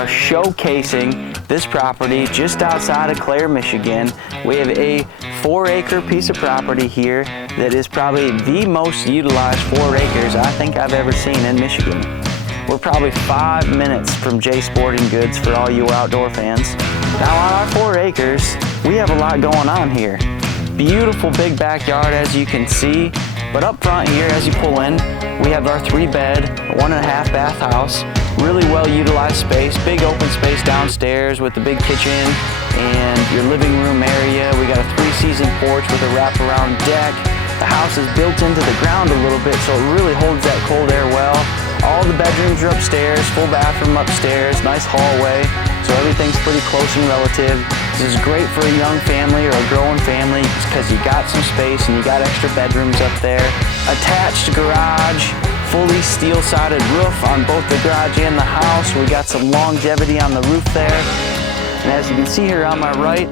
are showcasing this property just outside of Clare, Michigan. We have a 4-acre piece of property here that is probably the most utilized 4 acres I think I've ever seen in Michigan. We're probably 5 minutes from J Sporting Goods for all you outdoor fans. Now on our 4 acres, we have a lot going on here. Beautiful big backyard as you can see, but up front here as you pull in, we have our 3-bed, 1.5 bath house. Really well utilized space, big open space downstairs with the big kitchen and your living room area. We got a 3-season porch with a wraparound deck. The house is built into the ground a little bit, so it really holds that cold air well. All the bedrooms are upstairs, full bathroom upstairs, nice hallway, so everything's pretty close and relative. This is great for a young family or a growing family because you got some space and you got extra bedrooms up there. Attached garage, fully steel-sided roof on both the garage and the house. We got some longevity on the roof there. And as you can see here on my right,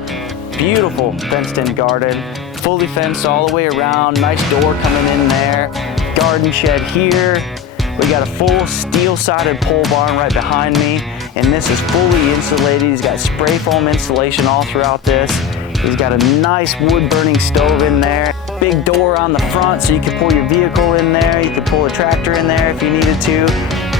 beautiful fenced-in garden, fully fenced all the way around, nice door coming in there, garden shed here. We got a full steel-sided pole barn right behind me, and this is fully insulated. He's got spray foam insulation all throughout this. He's got a nice wood-burning stove in there. Big door on the front so you can pull your vehicle in there. You can pull a tractor in there if you needed to.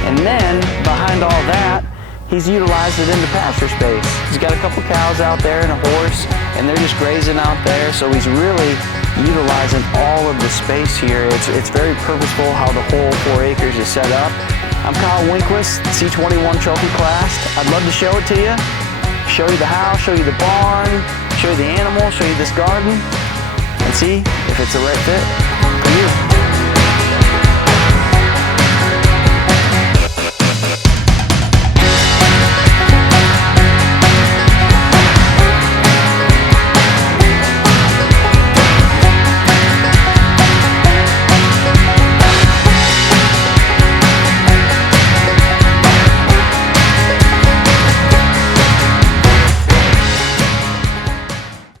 And then, behind all that, he's utilized it into pasture space. He's got a couple cows out there and a horse, and they're just grazing out there, so he's really utilizing all of the space here. It's very purposeful how the whole 4 acres is set up. I'm Kyle Winquist, C21 Trophy Class. I'd love to show it to you. Show you the house, show you the barn, show you the animals, show you this garden, and see if it's the right fit for you.